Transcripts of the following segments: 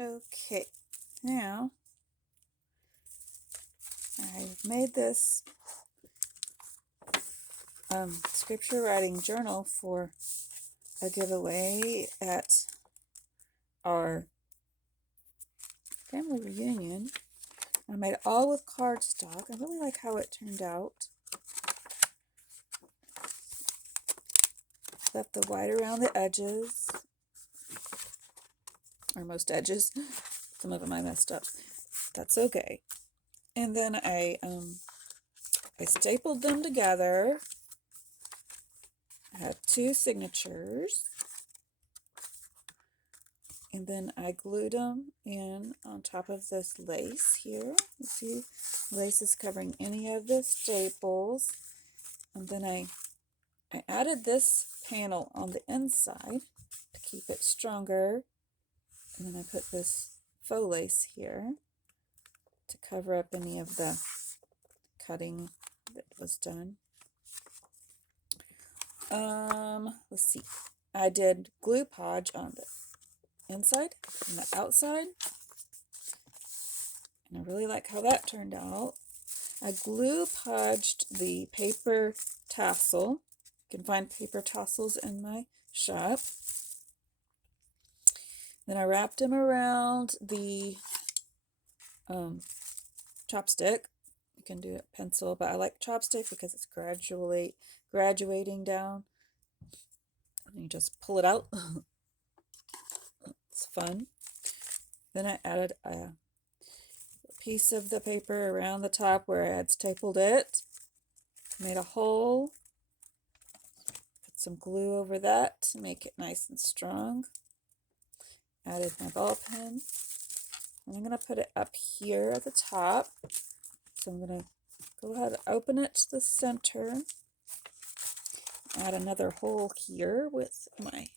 Okay, now I've made this scripture writing journal for a giveaway at our family reunion. I made it all with cardstock. I really like how it turned out. Left the white around the edges, or most edges. Some of them I messed up. That's okay. And then I stapled them together. I had 2 signatures. And then I glued them in on top of this lace here. You see, lace is covering any of the staples. And then I added this panel on the inside to keep it stronger. And then I put this faux lace here to cover up any of the cutting that was done. Let's see. I did Gluepodge on the inside and the outside. And I really like how that turned out. I Gluepodged the paper tassel. You can find paper tassels in my shop. Then I wrapped them around the chopstick. You can do a pencil, but I like chopstick because it's graduating down. And you just pull it out. It's fun. Then I added a piece of the paper around the top where I had stapled it. Made a hole. Put some glue over that to make it nice and strong. Added my ball pen. And I'm going to put it up here at the top. So I'm going to go ahead and open it to the center. Add another hole here with my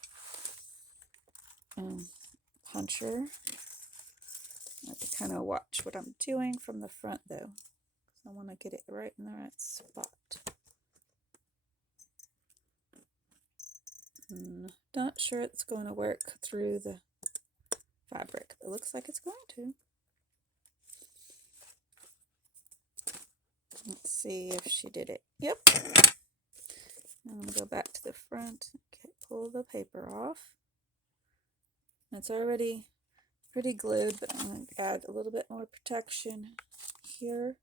puncher. I have to kind of watch what I'm doing from the front though. I want to get it right in the right spot. Not sure it's going to work through the fabric. It looks like it's going to. Let's see if she did it. Yep. I'm going to go back to the front. Okay, pull the paper off. It's already pretty glued, but I'm going to add a little bit more protection here.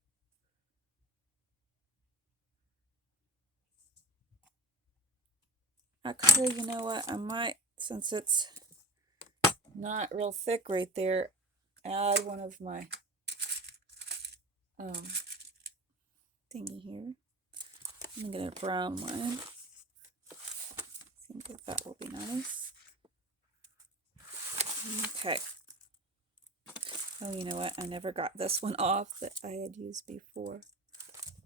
Actually, you know what? I might, since it's not real thick right there, add one of my thingy here. I'm going to get a brown one. I think that will be nice. Okay. Oh, you know what? I never got this one off that I had used before.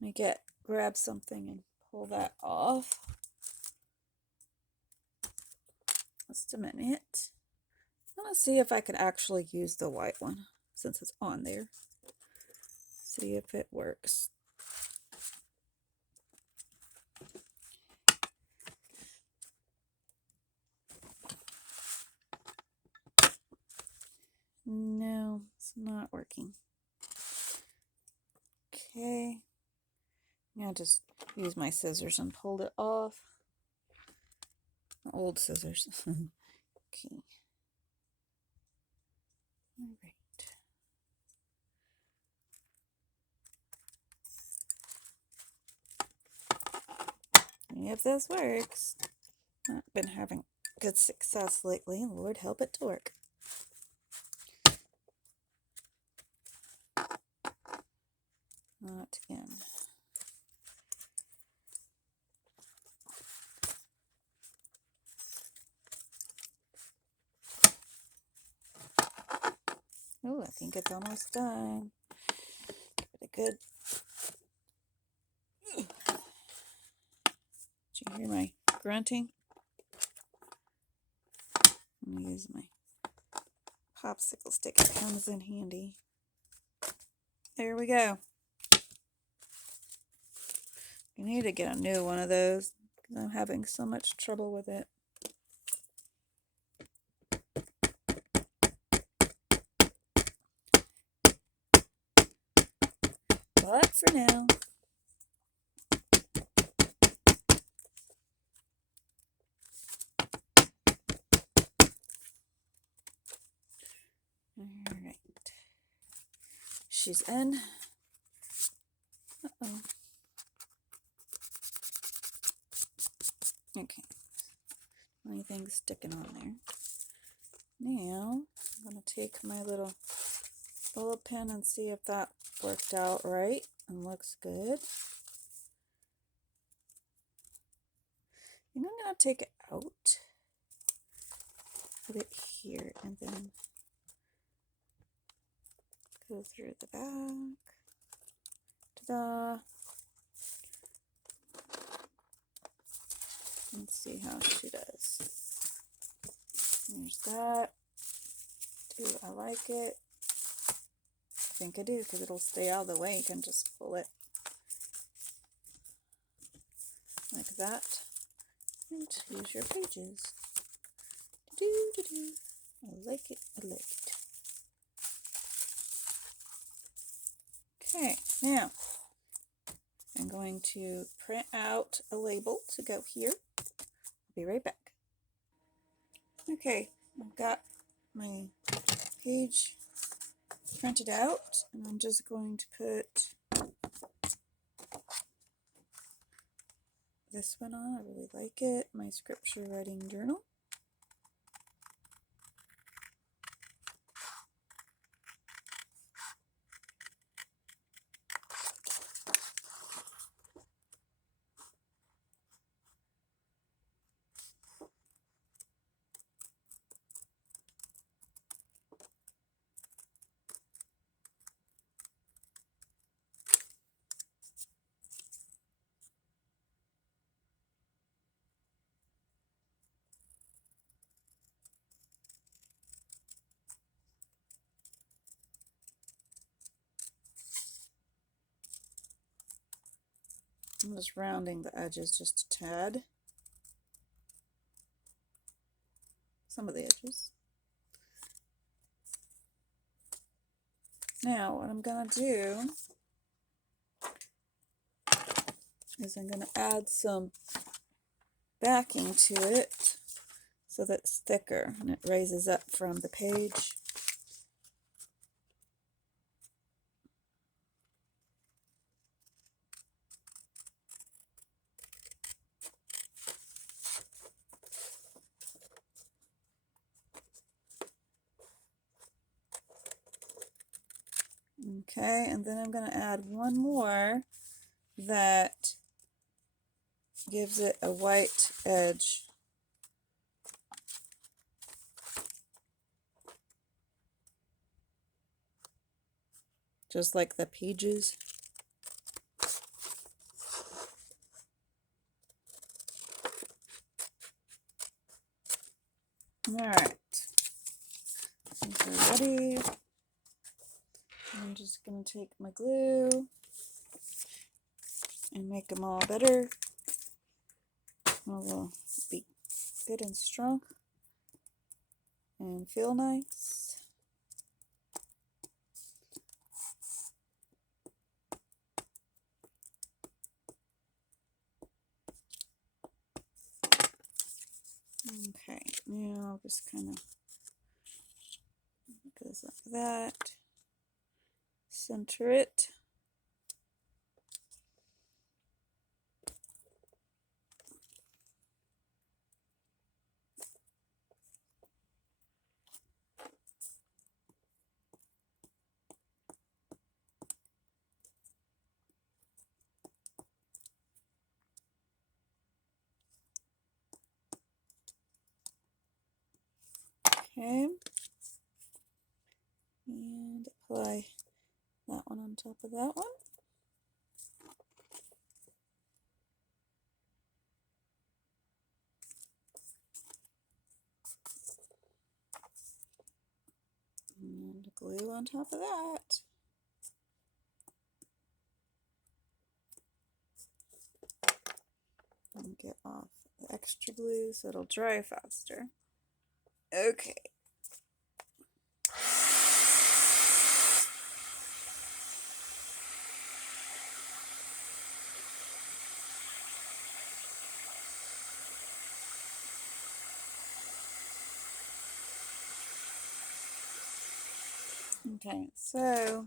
Let me grab something and pull that off. Just a minute. I want to see if I can actually use the white one since it's on there. See if it works. No, it's not working. Okay. Now just use my scissors and pull it off. Old scissors. Okay. All right. If this works. Not been having good success lately. Lord help it to work. Not again. Oh, I think it's almost done. Give it a good. Did you hear my grunting? I'm going to use my popsicle stick. It comes in handy. There we go. You need to get a new one of those because I'm having so much trouble with it. but for now. All right. She's in. Uh-oh. Okay. Anything sticking on there. Now, I'm going to take my little bullet pen and see if that worked out right and looks good. I'm going to take it out, put it here, and then go through the back. Ta-da! Let's see how she does. There's that. Do I like it? I think I do, because it'll stay out of the way. You can just pull it like that and use your pages. Do-do-do. I like it. I like it. Okay, now I'm going to print out a label to go here. I'll be right back. Okay, I've got my page printed out, and I'm just going to put this one on. I really like it. My scripture writing journal. I'm just rounding the edges just a tad. Some of the edges. Now what I'm going to do is I'm going to add some backing to it so that it's thicker and it raises up from the page. Okay, and then I'm going to add one more that gives it a white edge. Just like the pages. Alright, these are ready. I'm just going to take my glue and make them all better. All will be good and strong and feel nice. Okay, now I'll just kind of goes like that. Center it. Okay, and apply that one on top of that one. And glue on top of that. And get off the extra glue so it'll dry faster. Okay. Okay, so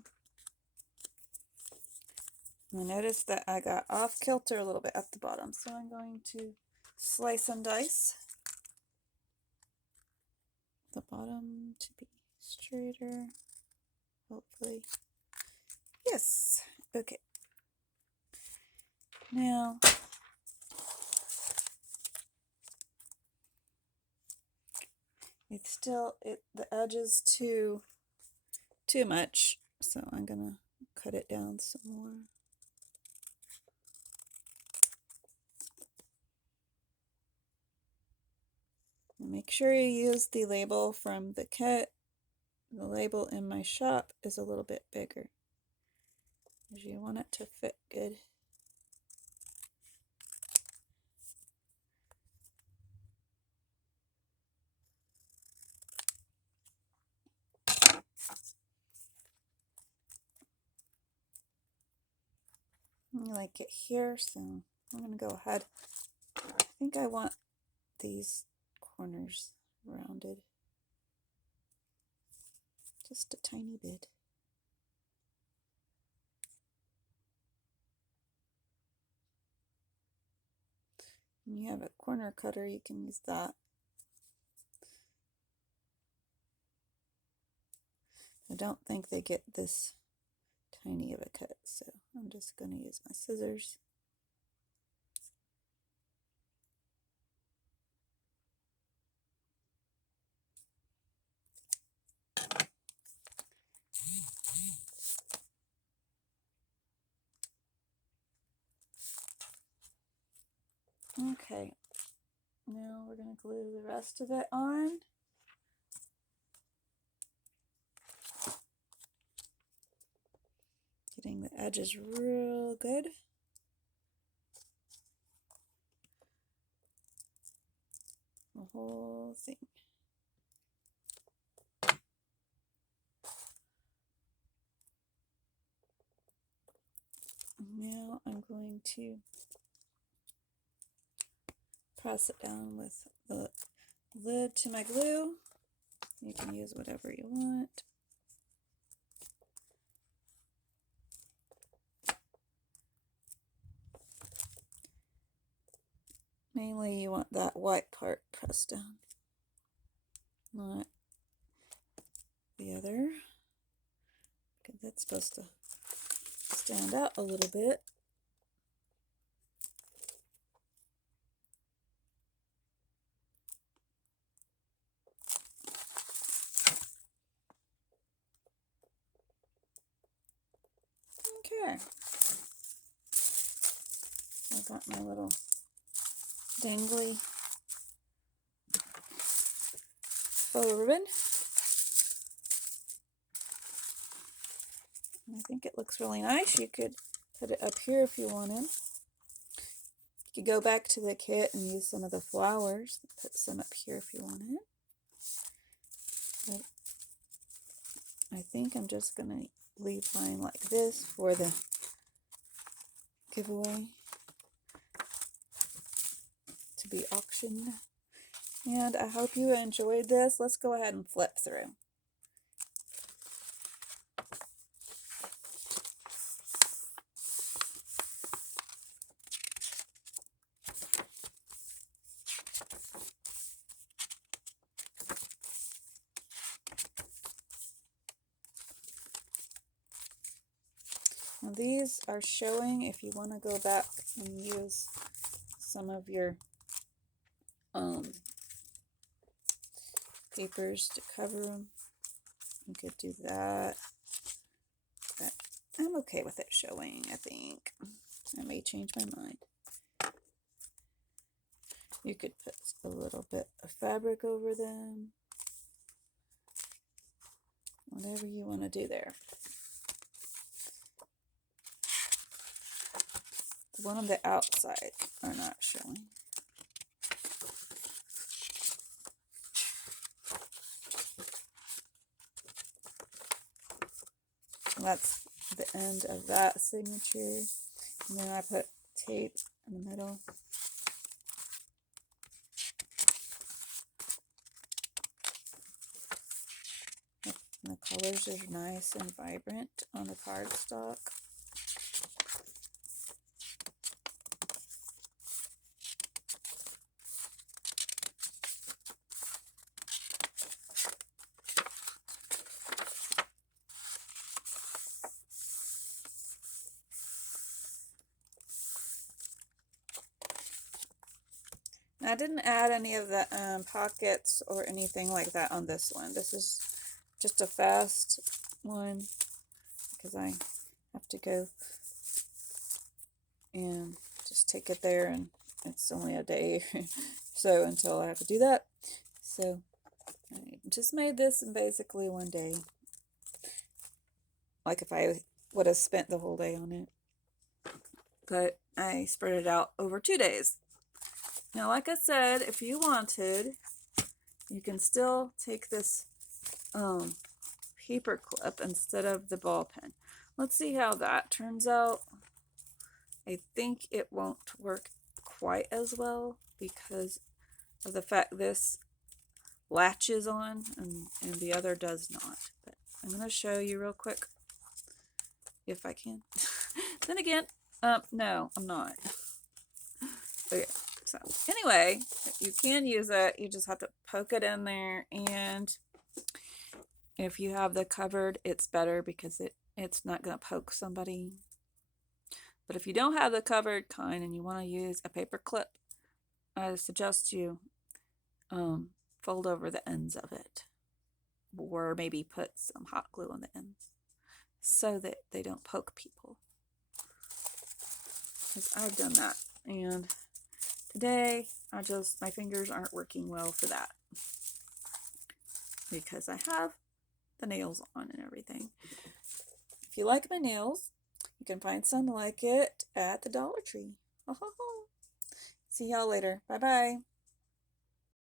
I noticed that I got off kilter a little bit at the bottom, so I'm going to slice and dice the bottom to be straighter, hopefully. Yes, okay. Now, the edge is too much, so I'm gonna cut it down some more. And make sure you use the label from the kit. The label in my shop is a little bit bigger, because you want it to fit good. I like it here, so I'm going to go ahead. I think I want these corners rounded just a tiny bit. When you have a corner cutter, you can use that. I don't think they get this tiny of a cut, so I'm just going to use my scissors. Okay, now we're going to glue the rest of it on. Getting the edges real good. The whole thing. Now I'm going to press it down with the lid to my glue. You can use whatever you want. Mainly you want that white part pressed down, not the other, because that's supposed to stand out a little bit. Okay, I got my little dangly faux ribbon. And I think it looks really nice. You could put it up here if you wanted. You could go back to the kit and use some of the flowers. Put some up here if you wanted. But I think I'm just going to leave mine like this for the giveaway to be auctioned. And I hope you enjoyed this. Let's go ahead and flip through. Now these are showing if you want to go back and use some of your papers to cover them. You could do that. But I'm okay with it showing, I think. I may change my mind. You could put a little bit of fabric over them. Whatever you want to do there. The one on the outside are not showing. And that's the end of that signature. And then I put tape in the middle. In the colors are nice and vibrant on the cardstock. Now, I didn't add any of the pockets or anything like that on this one. This is just a fast one because I have to go and just take it there, and it's only a day so until I have to do that. So I just made this in basically one day, like if I would have spent the whole day on it, but I spread it out over 2 days. Now, like I said, if you wanted, you can still take this paper clip instead of the ball pen. Let's see how that turns out. I think it won't work quite as well because of the fact this latches on and the other does not. But I'm going to show you real quick if I can. Then again, no, I'm not. Okay, so anyway, you can use it. You just have to poke it in there, and if you have the covered, it's better because it's not going to poke somebody. But if you don't have the covered kind and you want to use a paper clip, I suggest you fold over the ends of it, or maybe put some hot glue on the ends so that they don't poke people, because I've done that, and today my fingers aren't working well for that because I have the nails on and everything. If you like my nails, you can find some like it at the Dollar Tree. See y'all later. Bye bye.